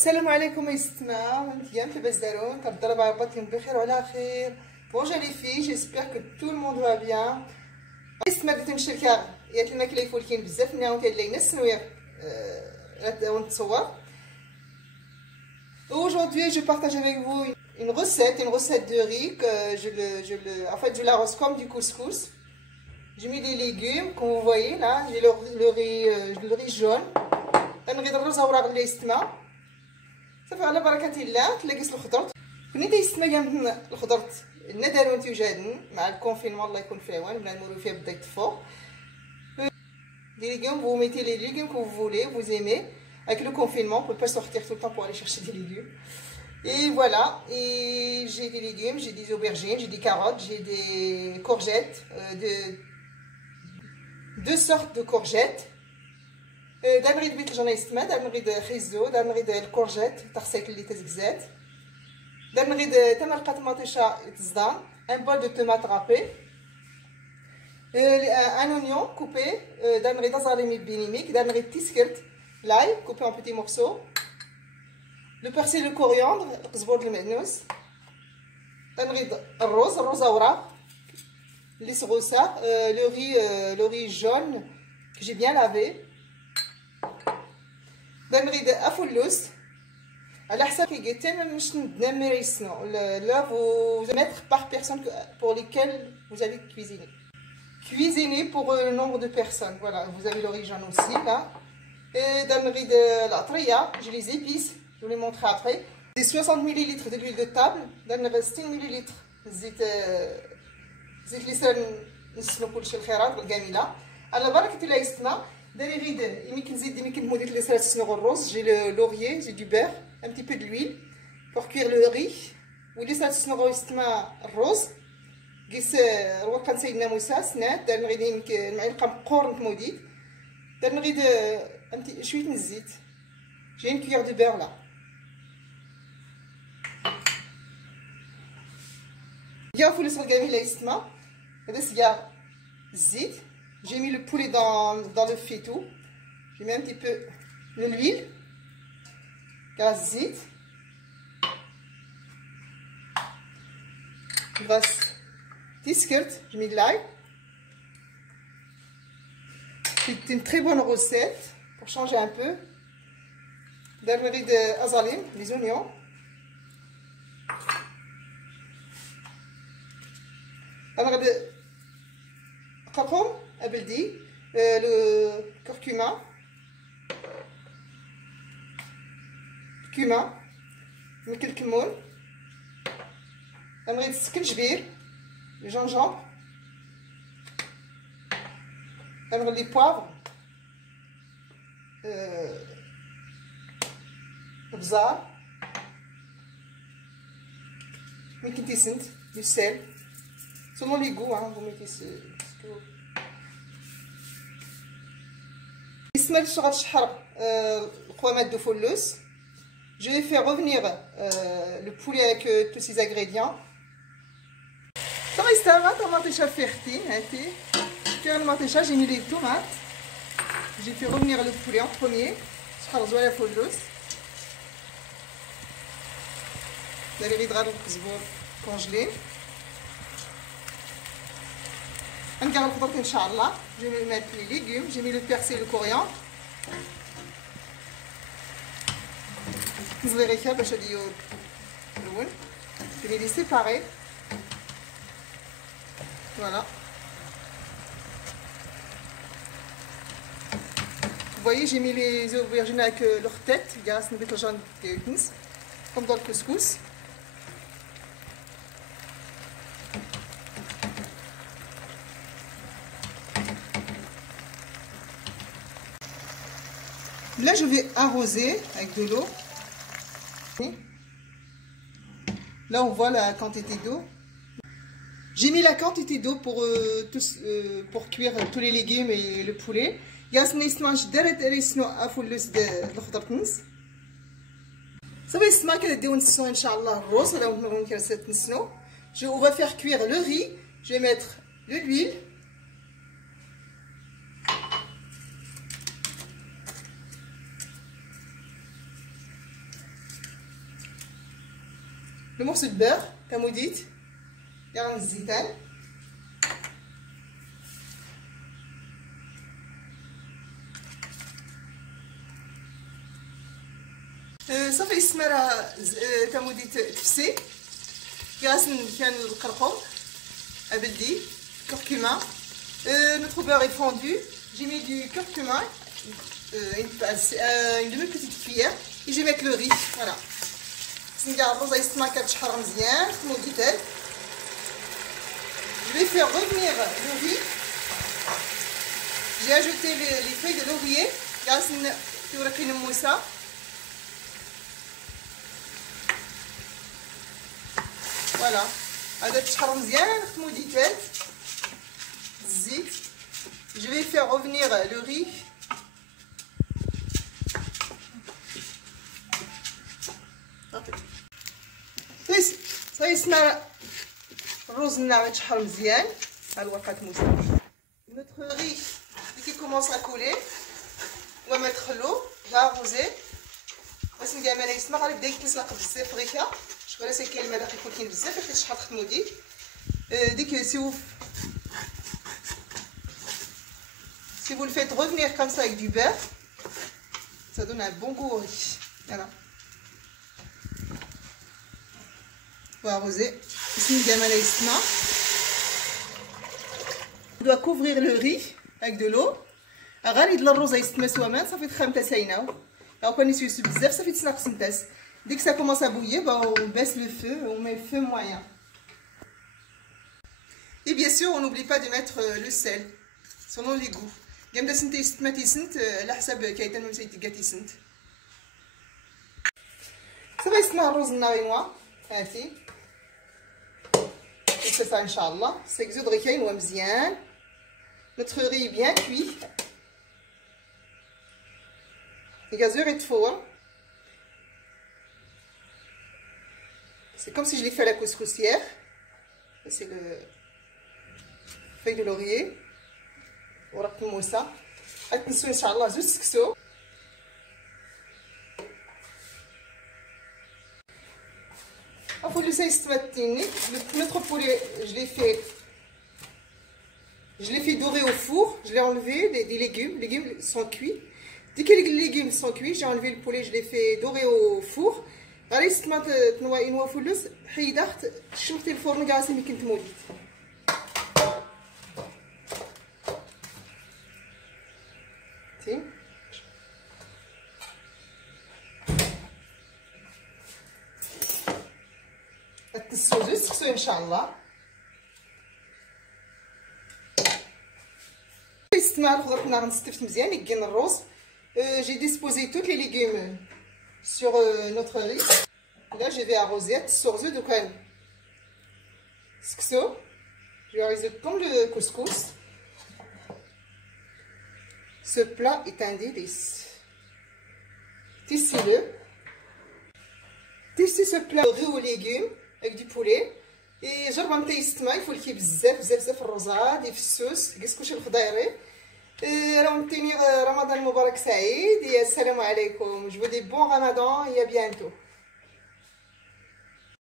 السلام عليكم يستمع مزيان لاباس دارون كنضرب عرباتكم بخير وعلى خير. بونجور لي في جيسبيغ كو تو الموند va bien. يستمع درت الشركه ياك الماكله يفولكين بزاف ناو تاع السنوير ونتصور. Aujourd'hui je partage avec vous une recette de riz que je l'arrose comme du couscous. J'ai mis des légumes comme vous voyez là, j'ai le riz jaune. غنغيد الرز اوراق اللي يستمع صافي على بركه الله. تلاقيت الخضر كنت تيستمع كاع الخضر الندارون توجدن مع الكونفينمون الله يكون في العوان بلا نمرو فيها بدا يطفو. Des légumes, vous mettez les légumes que vous voulez, vous aimez. Avec le confinement, on ne peut pas sortir tout le temps pour aller chercher des légumes. Et voilà, et j'ai des légumes, j'ai des aubergines, j'ai des carottes, j'ai des courgettes, deux sortes de courgettes. دا نريد بيت الجنة يستمع، دا نريد خيزو، دا نريد الكورجيت تغسيك اللي تزكزات، دا نريد تمرقة طماطيشة تصدام، ان بول دو تومات رابي، ان اونيون كوبي، دا نريد ازاليمي بينيميك، دا نريد تيسكرت لاي كوبي ان بيتي مورسو، لو بيرسيل لو كورياندر القزبور المعدنوس، دا نريد الروز اوراق اللي صغوصة، لو ري جون que j'ai bien lavé. دا نريد افولوس على حسب كي قلت انا مش ندمر يسنو لا vous mettre par personne pour lesquelles vous allez cuisiner pour le nombre de personnes. Voilà, vous avez l'origine aussi là. Et دا نريد العطريه j'ai les épices, je vous les montrer après. C'est 60 ml d'huile de table. دا نريد 60 ml زيت اللي سال نسلو كلشي الخيرات الجميله على بركه الله يستمع. D'aller rider, il j'ai le laurier, j'ai du beurre, un petit peu de l'huile pour cuire le riz. Ou les rose. J'ai une cuillère de beurre là. J'ai mis le poulet dans le faitout. J'ai mis un petit peu de l'huile, gaz zit, gras tiskert, j'ai mis de l'ail. C'est une très bonne recette pour changer un peu. D'armerie de azalim, les oignons. D'armerie de cacao. أبلدي الكركمة مثل الكمون. نريد السكنجبير الجنجبر، نريد لي بوافر البزار ممكن تيسنت du sel selon les goûts, hein, vous mettez ce que vous... Je vais faire revenir le poulet avec tous ces ingrédients. J'ai mis les tomates. J'ai fait revenir le poulet en premier. Congelé. Je vais mettre les légumes, j'ai mis le persil et le coriandre. Je vais les séparer. Voilà. Vous voyez, j'ai mis les aubergines avec leur tête, comme dans le couscous. Là, je vais arroser avec de l'eau. Là, on voit la quantité d'eau. J'ai mis la quantité d'eau pour cuire tous les légumes et le poulet. On va faire cuire le riz. Je vais mettre de l'huile. le morceau de beurre كما ديت يعني الزيتان صافي السماره كما ديت تفسي كان القرقم ابلدي curcuma. Notre beurre est fondu. J'ai mis du curcuma, une demi-petite cuillère, et je vais mettre le riz. Voilà. Je vais faire revenir le riz. J'ai ajouté les feuilles de laurier. Voilà. Je vais faire revenir le riz. Ça يسمى الرز يتشحر مزيان. ها الورقات موسى. Notre riz qui commence à couler. On va mettre l'eau, on va arroser. باش نقام انا يسمى غادي يبدا يتلصق بزاف غيكا. شكون راه ساكن الماء داك يكون كاين بزاف حيت شحال خدمو ديك si vous le faites revenir comme ça avec du beurre, ça donne un bon goût au riz. Voilà. On va arroser. On doit couvrir le riz avec de l'eau. غالي د الرز يستمى سوامان صافي تخمته سايناو. Alors quand il se بزاف صافي تسناق سنتاس. Dès que ça commence à bouillir, on baisse le feu, on met le feu moyen. Et bien sûr, on n'oublie pas de mettre le sel, selon les goûts. جامده سنت يستماتي سنت على حسب كايتان من سيتي سنت. صافي يسمى الرز النارينوا هاتي. C'est ça inchallah. C'est exode ريكاين مزيان. Notre riz est bien cuit. Le gazeur est fort. C'est comme si je l'ai fait à la couscoussière. C'est le feuille de laurier. ورق الموسى. غتنسوا ان شاء الله زوج سكسو. Pour le notre poulet, je l'ai fait dorer au four. Je l'ai enlevé des légumes. Les légumes sont cuits. Dès que les légumes sont cuits, j'ai enlevé le poulet. Je l'ai fait dorer au four. غادي تنوى فلوس حيدات شمتي الفرن كاع ملي كنت موليت. التسوزو سكسو ان شاء الله. استمع خضرتنا غنستفت مزيان يكين الروز. J'ai disposé tous les légumes sur notre riz. Là je vais arroser التسوزو دوكا سكسو. Je vais arroser comme le couscous. Ce plat est un délice. Tissez-le. Tissez ce plat de riz aux légumes avec du poulet. Et جربوا نتا يستمع يفول كي بزاف بزاف بزاف الرزاد يفسوس كسكوش الخضيري. راهو نتيني رمضان مبارك سعيد. السلام عليكم. Je vous dis bon Ramadan et à bientôt.